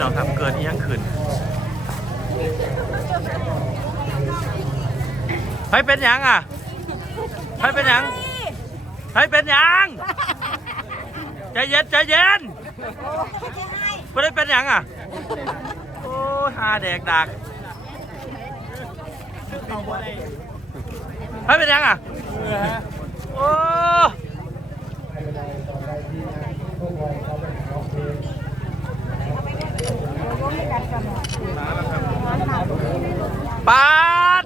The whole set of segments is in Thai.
น้องครับเกิดอียังขึ้นให้เป็นหยังอะให้เป็นหยังให้เป็นหยังใจเย็นใจเย็นไม่ได้เป็นหยังอะโอ้ยหาแดกดักให้เป็นหยังอะโอ้ ปาด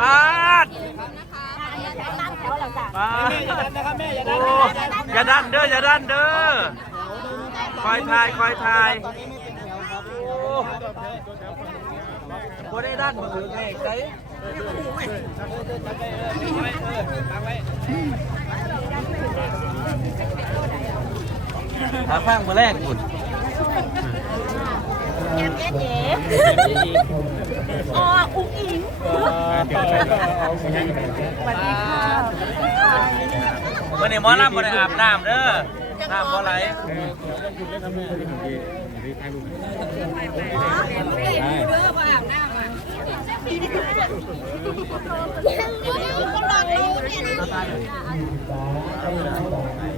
ปาดปาดโอ้อย่าดันเด้ออย่าดันเด้อคอยทายคอยทายโอ้บ่ได้ดันมือไงใจ หาฟังมาแรกคุณแอมเอสเอ๋อ๋ออุ้งอิงสวัสดีค่ะวันนี้หมอลำบ่ได้อาบน้ำเด้อน้ำบ่ไหลคื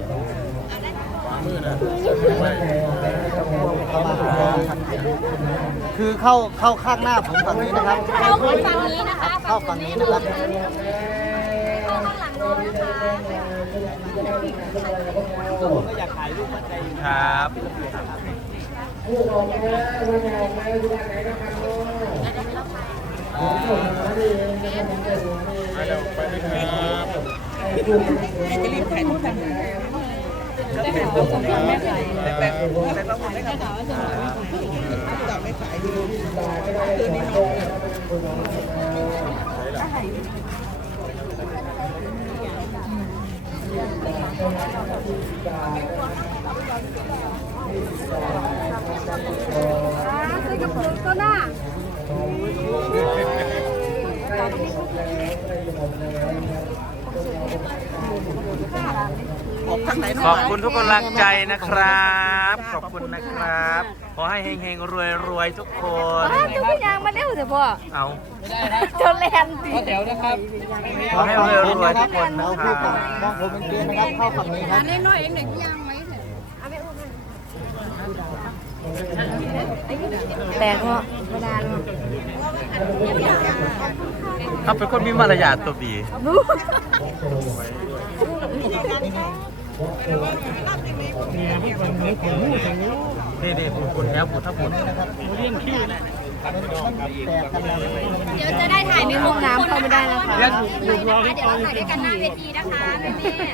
อเข้าเข้าข้างหน้าผมฝั่งนี้นะครับ เข้าฝั่งนี้นะคะเข้าฝั่งนี้นะครับเข้าข้างหลังโน้นนะคะครับซื้อกระปุกก็ น่า ขอบคุณทุกกำลังใจนะครับ ขอบคุณนะครับ ขอให้เฮงๆ รวยๆ ทุกคนอ้าวเจ้าพี่ยางมาเร็วเถอะพ่อเอาเจ้าแลนตีขอให้รวยๆทุกคนนะเอาคพี่รัฝั่งบมองผมเป็นเกณฑ์นะครับ เข้าฝั่งนี้ครับ น้อยๆเองหนึ่งพี่ยางไว้เถอะแป ลกเนาะไม่ได้เนาะเขาเป็นคนมีมารยาทตัวดีบู๊นี่นี่คุณคุณแล้วคุณถ้าคุณเลี้ยงขี้นะแตกกันแล้วเดี๋ยวจะได้ถ่ายในห้องน้ำเข้าไม่ได้นะคะเดี๋ยวเราถ่ายด้วยกันหน้าเวทีนะคะแม่แม่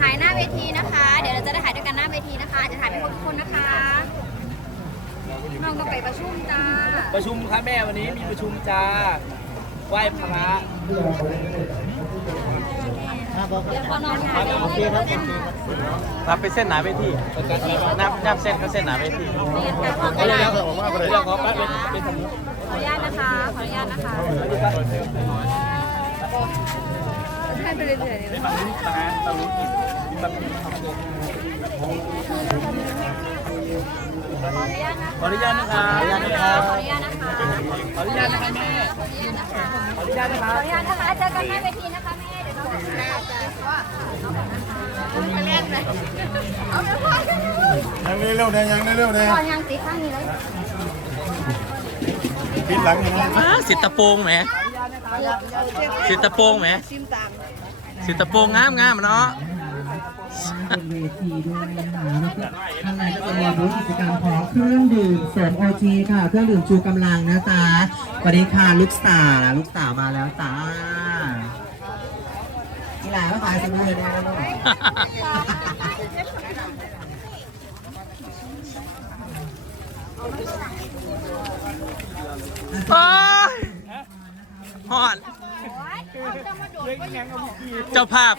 ถ่ายหน้าเวทีนะคะ เดี๋ยวเราจะได้ถ่ายด้วยกันหน้าเวทีนะคะอาจจะถ่ายไม่ครบทุกคนนะคะ น้องต้องไปประชุมจ้า ประชุมครับแม่วันนี้มีประชุมจ้าไหว้พระครับบอกเดี๋ยวพอน้องถ่ายโอเคครับโอเคครับรับไปเส้นหนาไปที่นับนับเส้นก็เส้นหนาไปที่เรียนกันพร้อมกันเลยขออนุญาตนะคะ ขออนุญาตนะคะให้ ไปเรื่อยๆเลยขออนุญาตนะคะขออนุญาตนะครับขออนุญาตนะคะขออนุญาตนะครับแม่ขออนุญาตนะคะขออนุญาตนะคะขออนุญาตนะคะเจอกันหน้าเวทีนะคะแม่เดี๋ยวน้องขออนุญาตนะเอาไปเล่นเลยเอาเดี๋ยวพ่อยังเร็วๆเลยยังเร็วๆเลยพ่อยังตีข้างนี้เลยปิดหลังนะสิตะโปงไหมสิตะโปงไหม สิตะโปงงามงามเนาะบนเวทีด้วยนะคะแล้วก็ข้างในก็จะมีบูธกิจกรรมของเครื่องดื่มเสริมโอทีค่ะ เครื่องดื่มชูกำลังนะจ๊ะสวัสดีค่ะลูกสาวลูกสาวมาแล้วจ้ากีฬาก็ขายสมุนเลยนะลูก โอ้ยฮอดเจ้าภาพ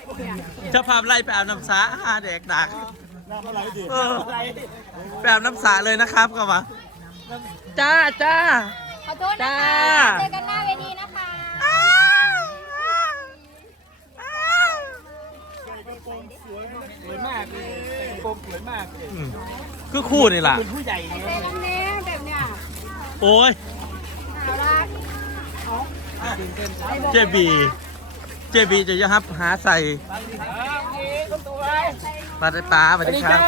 เจ้าภาพไล่ไปอาบน้ำสาหาเด็กดักเออไปอาบน้ำสาเลยนะครับก็มาจ้าจ้า ขอโทษนะคะจ้าเจอกันหน้าเวทีนะคะสวยมากากเลยแต่งกรมสวยมากเลยอืมคือคู่นี่ล่ะ เป็นผู้ใหญ่ไงเซรั่มเนี้ยแบบเนี้ยโอ้ย น่ารักเจบี เจบีจะยะฮับหาใส่ครับนี่คนตัวปลาได้ปลาสวัสดีครับ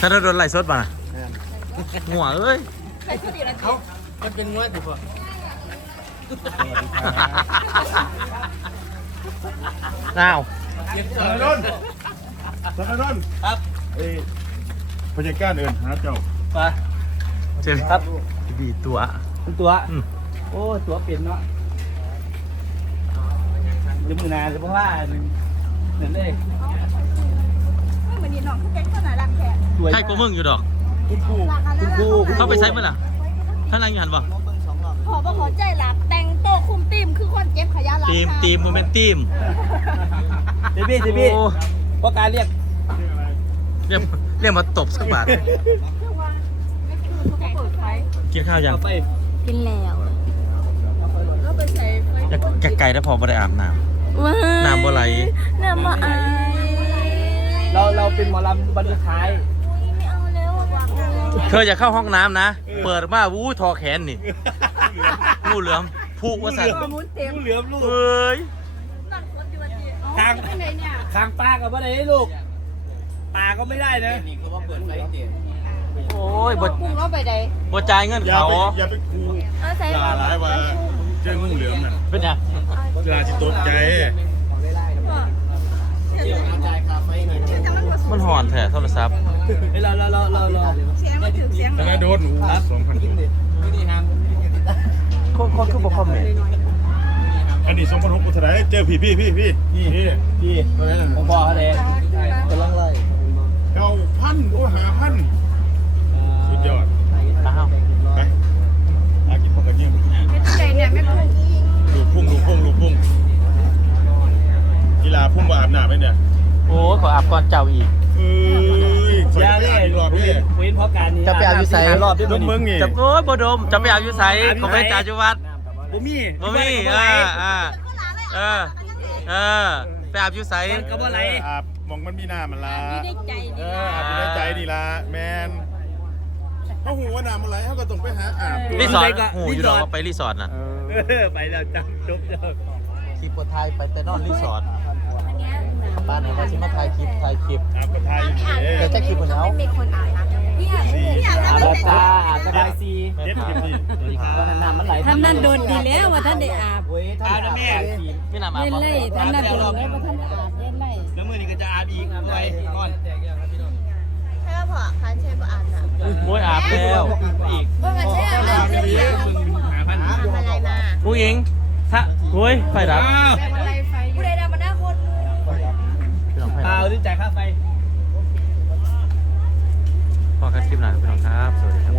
ถ้าเราโดนไล่สดมาน่ะหัวเอ้ยมันเป็นงวดถูกป่ะน้าวสารนนท์สารนนท์ครับเอ้ยพยาการเอินหาเจ้า ไปเจครับบีตัวเป็นตัวอืมโอ้ตัวเปลี่ยนเนาะหรือมือนานหรือเพราะว่าหนึ่งหนึ่งเลยเหมือนนี่น้องคือแก๊งขนาดรักแท้สวยใช่กูมึงอยู่ดอกคุณครูคุณครูเข้าไปใช้เมื่อไหร่ท่านนั่งอยันบ่ขอบอกขอใจหลักแต่งโต๊ะคุมตีมคือคนเก็บขยะหลังทีมทีมโมเมนทีมเดบี้เดบี้โอ้เพราะการเรียกเรียกเรียกมาตบสักบาทเปิดไฟ กินข้าวยังเอาไปกินแล้วก็ไปใส่ไฟอยากไกลแล้วพอบ่ได้อาบน้น้ำบ่ไหลน้ำบ่อายเราเราเป็นหมอลำบันสุดท้าย ไม่เอาแล้วอะวางเลยำเธออย่าเข้าห้องน้ำนะ เปิดมาวู้ทอแขนนี่งูเหลือมผูกว่าสั่นมุ้นเต็มลูกเหลือมลูก เอ้ยนั่งรถอยู่วันนี้ทางที่ไหนเนี่ยทางปลากับว่าไหนลูกปลาก็ไม่ได้นะ โอ้ยบ่กุ้งเราไปใดบ่จ่ายเงินอย่าเขาไปอย่าไปคูเออใส่ลาหลายว่าเจ้างูเหลือมน่ะเป็นยังเวลาจิตตกใจมันห่อนแท้โทรศัพท์เฮ้ยเราเราเราเราเราเสียงมันถึงเสียงธนาโดนสองพันคนคนคือบ่คอมเมนต์อันนี้สองพันหกเท่าไหรเจอพี่พี่พี่พี่พี่พี่พี่ผมบอกเขาเลยกำลังไล่ ว้นเพราะการนี้จะไปอาบอยู่ไส รอบด้วยลูกมึงนี่จะโอ้ยบ่ดมจะไปอาบอยู่ไสเขาไปจ่าจุวัดบ่มีบ่มีเอออ่าเออเออไปอาบอยู่ไสก็บ่ไหลอาบมองมันมีหน้ามันละได้ใจเอดีออาบอยู่ในใจดีละแมนเขาหูว่าน้ำอะไรเขาก็ต้องไปหาอาบรีสอร์ทโหอยู่ดอกว่าไปรีสอร์ทน่ะเออไปแล้วจับจบเด้อคลิปไทยไปแต่นอนรีสอร์ทบ้านไหนว่าสิมาถ่ายคลิปถ่ายคลิปอาบกับไทยอยู่เด้แต่แค่คลิปบนเอามีคนอ่านนะ จ้าอาบสบายซีเจ็ดสิบสี่ตอนนั้นน้ำมันไหลทำนั่นโดนดีแล้วว่าท่านได้อาบโอ้ยท่านแม่พี่นำมาเล่นบ่ไล่ทำนั่นโดนแล้วว่าท่านอาบเล่นไล่แล้วมือนี้ก็จะอาบอีกไว้ก่อนใช่ป่ะคันใช่ป่ะอ่านนะโอ้ยอาบแล้วอีกว่ามันใช่อะไรเนี่ยหาพันอะไรมาผู้หญิงถ้าโอ้ยไฟดับอะไรไฟผู้ใดดำมาหน้าคนพี่น้องไฟเปดัล่าบที่จ่ายค่าไฟ พอกันคลิปหน้าพี่น้องครับ สวัสดีครับ